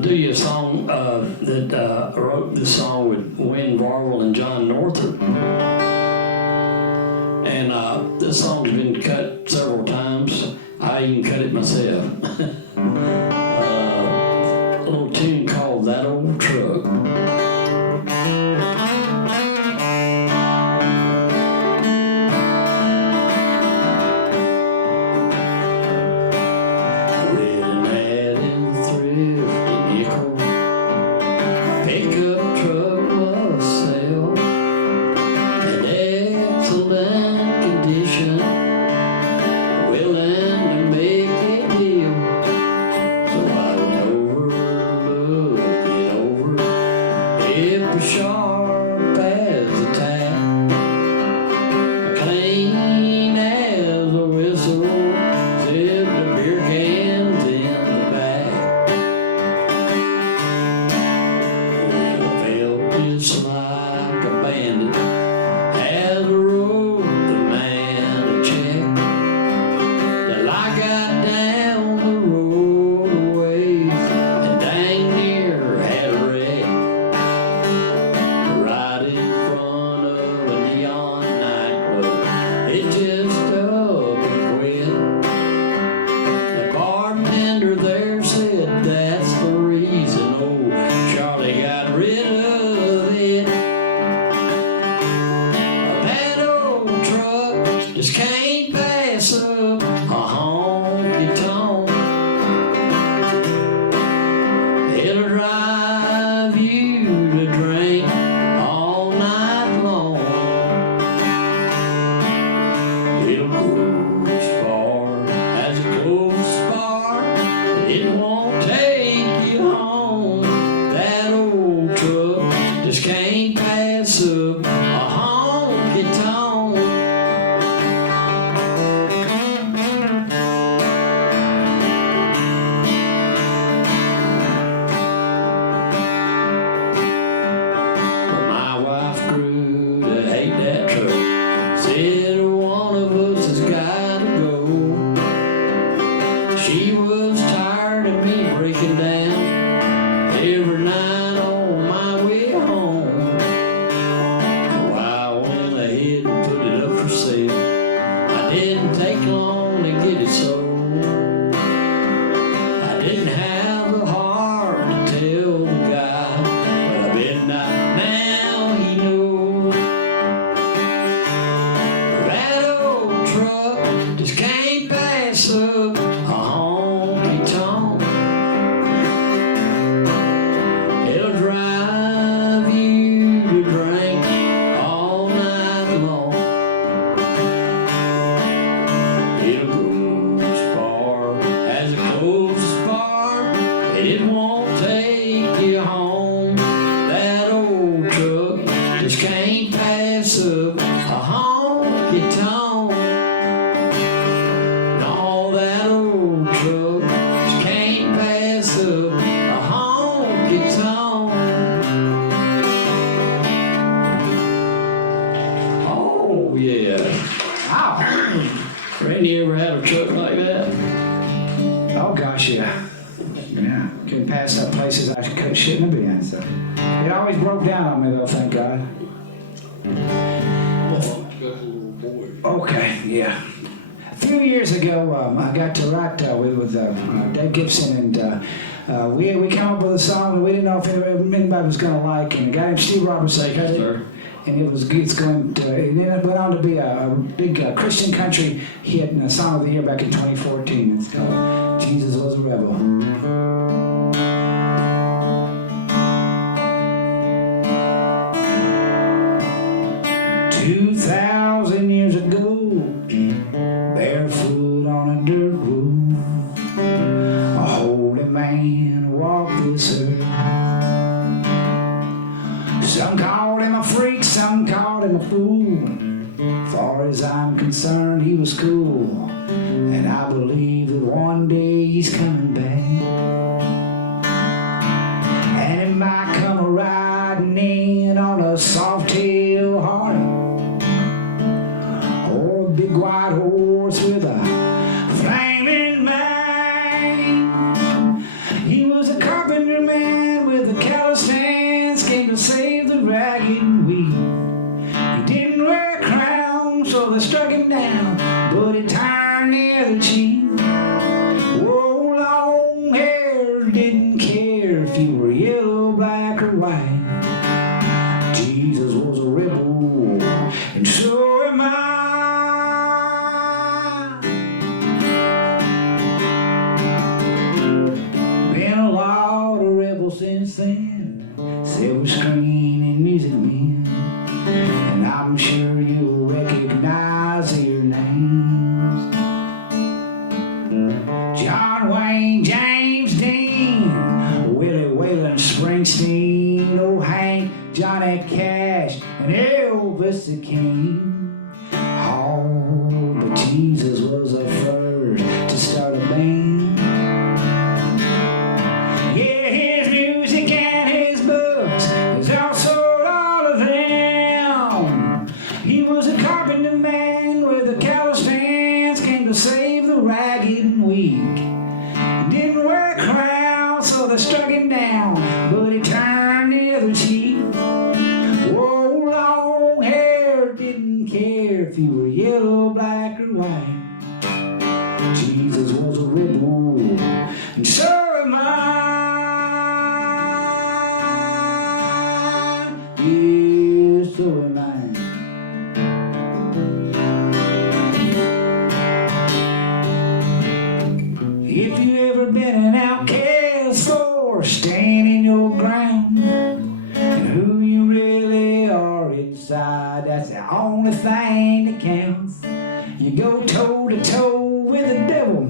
do you a song that I wrote this song with Wayne Varvel and John Northup. And this song's been cut several times. I even cut it myself. A little tune called That Old Truck. Was going to like, and a guy named Steve Roberts cut it, and it went on to be a big Christian country hit and a song of the year back in 2014. It's called Jesus Was a Rebel. 2,000 years ago, barefoot on a dirt road, a holy man walked this earth. Some called him a freak, some called him a fool. Far as I'm concerned, he was cool. And I believe that one day he's coming back. And he might come riding in on a soft-tailed hornet, or a big white horse with a flaming mane. He was a carpenter man. down, but he turned the other cheek. Whoa, long hair didn't care if you were yellow, black, or white. Jesus was a rebel, and so am I. Been a lot of rebels since then, silver screen and music men, and I'm sure you'll recognize their names. John Wayne, James Dean, Willie Wayland, Springsteen, old Hank, Johnny Cash, and Elvis the King. Oh, but Jesus was the first to start a band. Yeah, his music and his books is also all of them. He was a carpenter man with a callous hands, came to save the ragged and weak. Didn't wear a crown, so they struck him down, but he turned the other cheek. Whoa, long hair didn't care if you were yellow, black, or white. Jesus was a rebel, and so am I. Yes, so am I. If you ever been an outcast or standing your ground, and who you really are inside, that's the only thing that counts. You go toe to toe with the devil,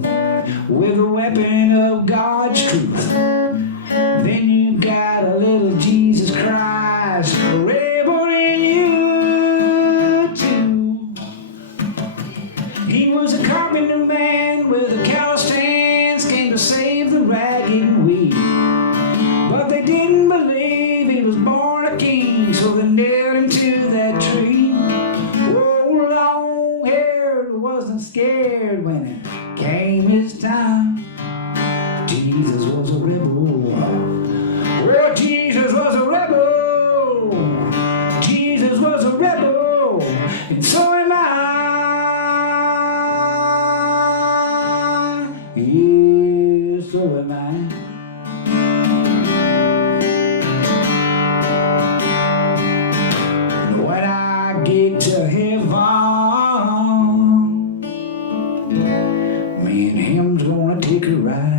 with a weapon of God's truth. Then you got a little Jesus Christ, a rebel in you too. He was a carpenter man with a calloused hands, came to save the ragged and weak. But they didn't believe he was born a king, so they nailed him to that tree. Oh, long hair wasn't scared when it came his time. Jesus was a rebel. Well, Jesus was a rebel. Jesus was a rebel, and so am I. Yes, so am I. When I get to heaven, me and him's gonna take a ride.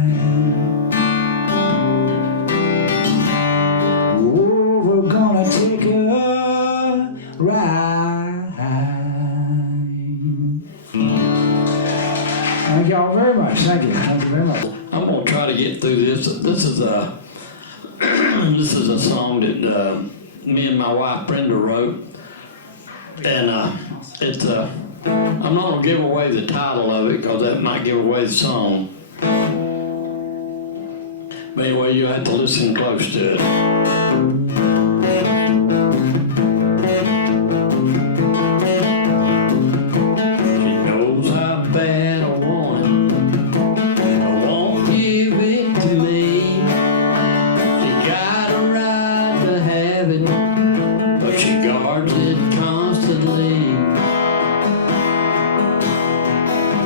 Oh, we're gonna take a ride. Thank y'all very much. Thank you. Thank you very much. I'm gonna try to get through this. This is a this is a song that me and my wife Brenda wrote, and it's I'm not gonna give away the title of it because that might give away the song. But anyway, you have to listen close to it. She knows how bad I want it. I won't give it to me. She got a right to have it, but she guards it constantly.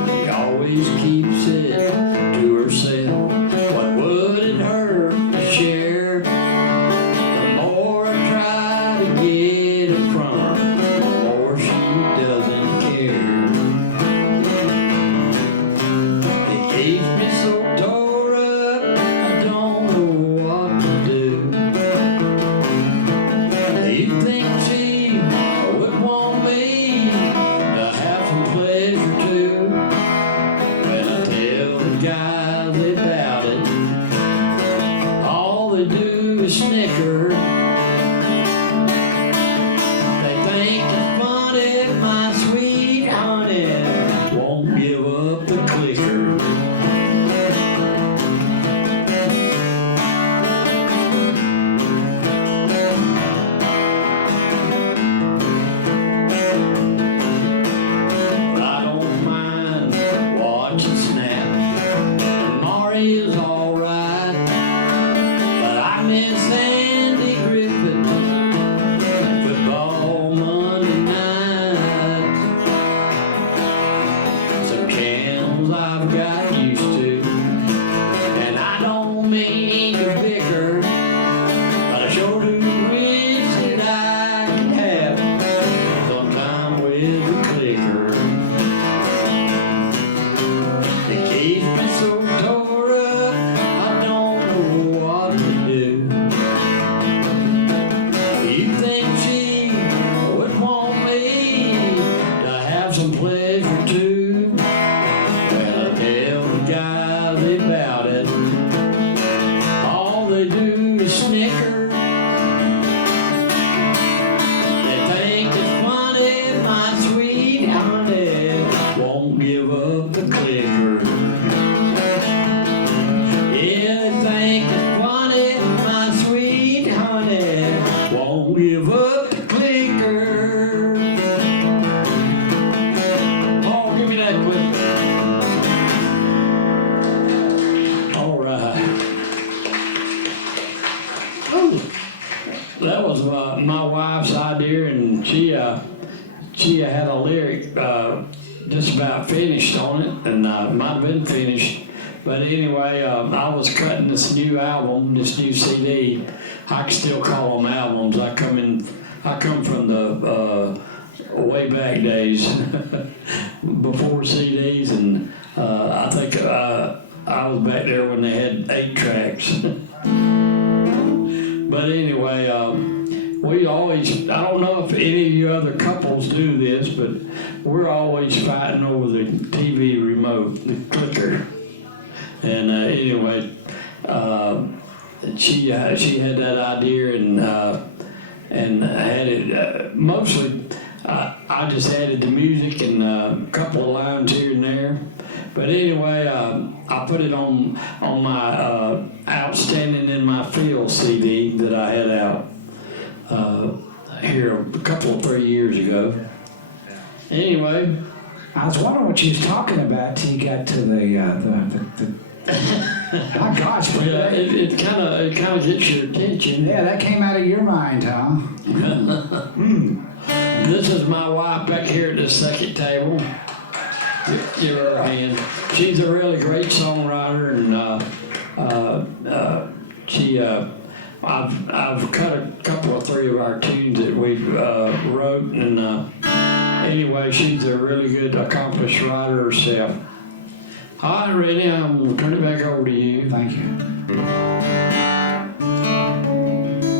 She always keeps it to herself. What would it hurt to share? The more I try to get it from her, the more she doesn't care. It keeps me so tore up, I don't know what to do. Do you think she would want me to have some pleasure too? When I tell I've got used to. And I don't mean to bicker, but I sure do wish that I could have some time with the clicker. It keeps me so tore up, I don't know what to do. You think she would want me to have some pleasure too? Well, I tell the guys about it, all they do is snicker. They think it's funny, my sweet honey won't give up the clicker. Yeah, they think it's funny, my sweet honey won't give up the clicker. Oh, give me that clicker. All right. Oh, that was my wife's idea, and she had a lyric just about finished on it, and might have been finished. But anyway, I was cutting this new album, this new CD. I can still call them albums. I come from the way back days before CDs, and I think I was back there when they had 8 tracks. But anyway, we always, I don't know if any of you other couples do this, but we're always fighting over the TV remote, the clicker. And anyway, she had that idea, and had it mostly. I just added the music and a couple of lines here and there. But anyway, I put it on my Outstanding in My Field CD that I had out here a couple of 3 years ago. Anyway, I was wondering what you was talking about till you got to the my gosh, man. yeah, it kind of gets your attention. Yeah, that came out of your mind, huh? This is my wife back here at the second table. Give her a hand. She's a really great songwriter, and I've cut a couple of 3 of our tunes that we wrote, and anyway, she's a really good, accomplished writer herself. All right, Rennie, I'm gonna turn it back over to you. Thank you.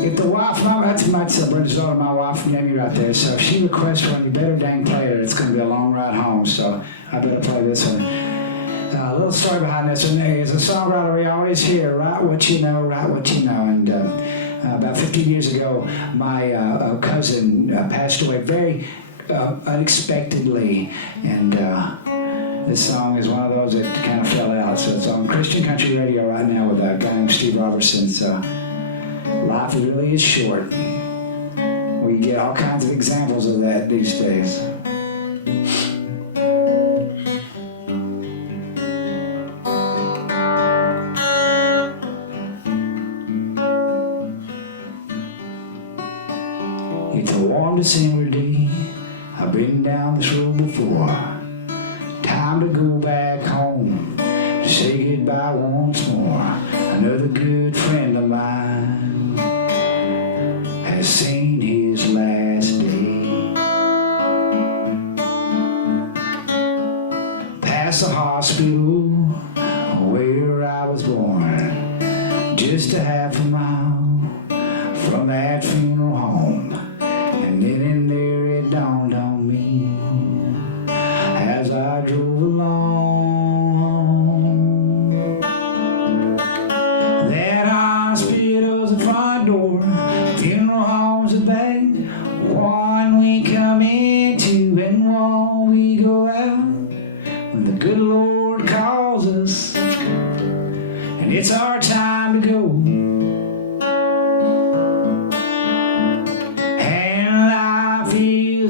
If the wife, that's my brother's daughter, my wife named me right there. So if she requests one, you better dang play it. It's going to be a long ride home, so I better play this one. A little story behind this one. As a songwriter, we always hear, write what you know, write what you know. And about 15 years ago, my cousin passed away very unexpectedly. And this song is one of those that kind of fell out. So it's on Christian Country Radio right now with a guy named Steve Robertson. So life really is short. We get all kinds of examples of that these days. It's a warm December day. I've been down this road before. Time to go back home, to say goodbye once more. Another good friend of mine has seen his last day. Past the hospital where I was born, just a half a mile from that funeral home. And then in there it dawned on me as I drove along, that hospital's the front door, funeral home's the back, one we come into and one we go out, when the good Lord calls us and it's our time to go.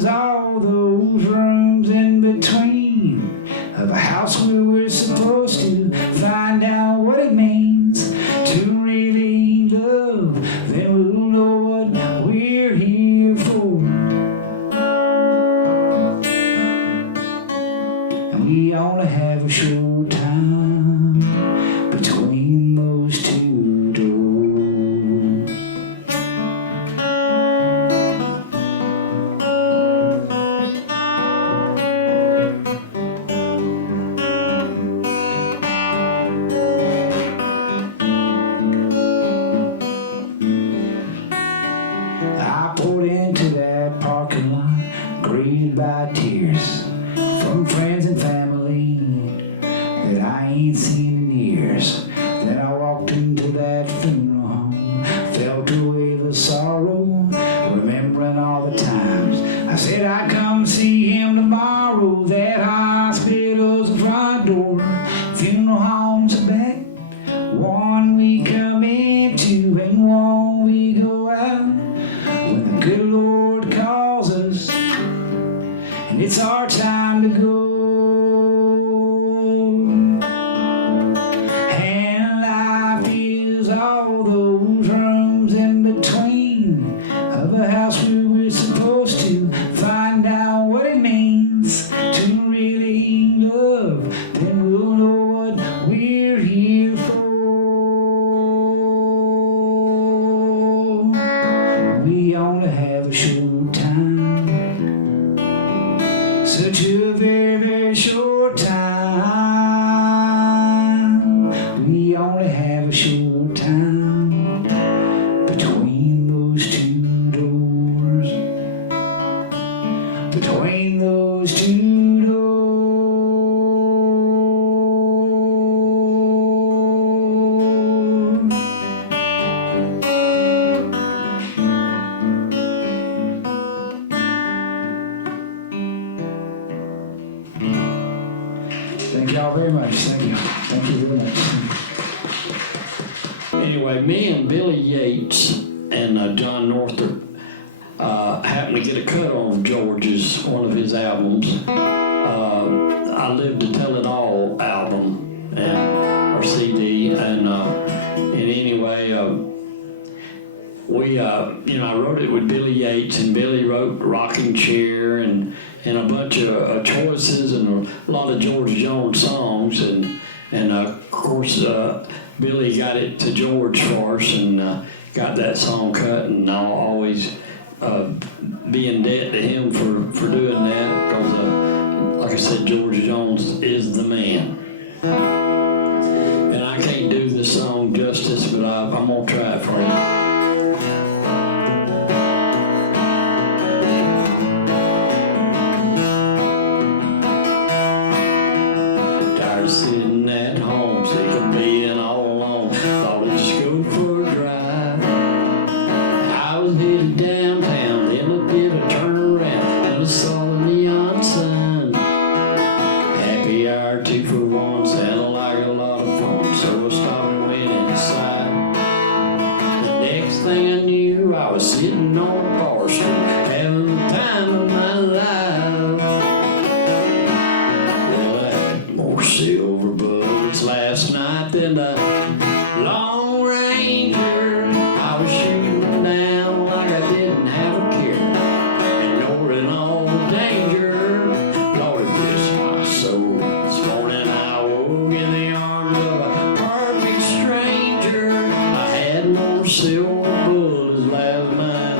All those rooms in between of a house where we're supposed to find out what it means to really love. Then we'll know what we're here for. And We only have a short time between those two doors. I pulled into that parking lot, greeted by tears from friends and family that I ain't seen in years. Then I walked into that funeral home, felt away the sorrow, remembering all the times I said I'd come see him tomorrow. That hospital's the front door, funeral home's the back. One we come into and one we go out. When the good Lord calls us and it's our time to go. And life is all those rooms in between of a house where we're supposed to find out what it means to really love. Then we'll know what we're here for. We only have a short time, such a very, very short time. We only have a short time between those two doors. Between those two doors. Thank y'all very much. Thank you. Thank you very much. Anyway, me and Billy Yates and John Northrop happened to get a cut on George's, one of his albums. I Lived to Tell It All album, or CD, and anyway, we, I wrote it with Billy Yates, and Billy wrote Rocking Chair and a bunch of choices and a lot of George Jones songs, and of course Billy got it to George for us and got that song cut, and I'll always be in debt to him for doing that, because like I said, George Jones is the man. And I can't do this song justice, but I'm gonna try it for you. Sitting at home, sick of being all alone. Thought I'd just go for a drive. I was headed downtown, then I did a turn around, and I saw the neon sign. Happy hour 2 for 1, sounded like a lot of fun, so I stopped and went inside. The next thing I knew, I was sitting on a bar stool, having the time of my life. Well, I had more silver bullets last night than the Long Ranger. I was shooting down like I didn't have a care, ignoring all the danger. Lord, bless my soul. This morning I woke in the arms of a perfect stranger. I had more silver bullets last night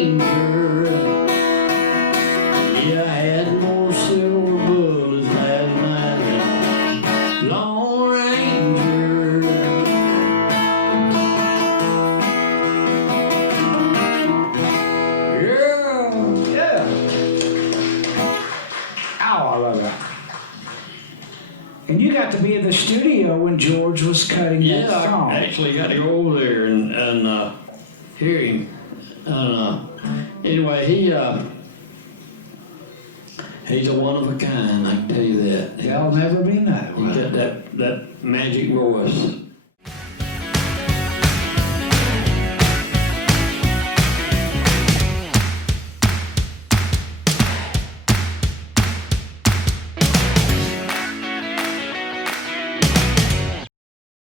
Ranger. Yeah, I had more silver bullets last night than Lone Ranger. Yeah. Ow, I love that. And you got to be in the studio when George was cutting that song. I actually got to go over there and hear him. Anyway, he's a one of a kind, I can tell you that. There'll never be another He one. got that magic voice.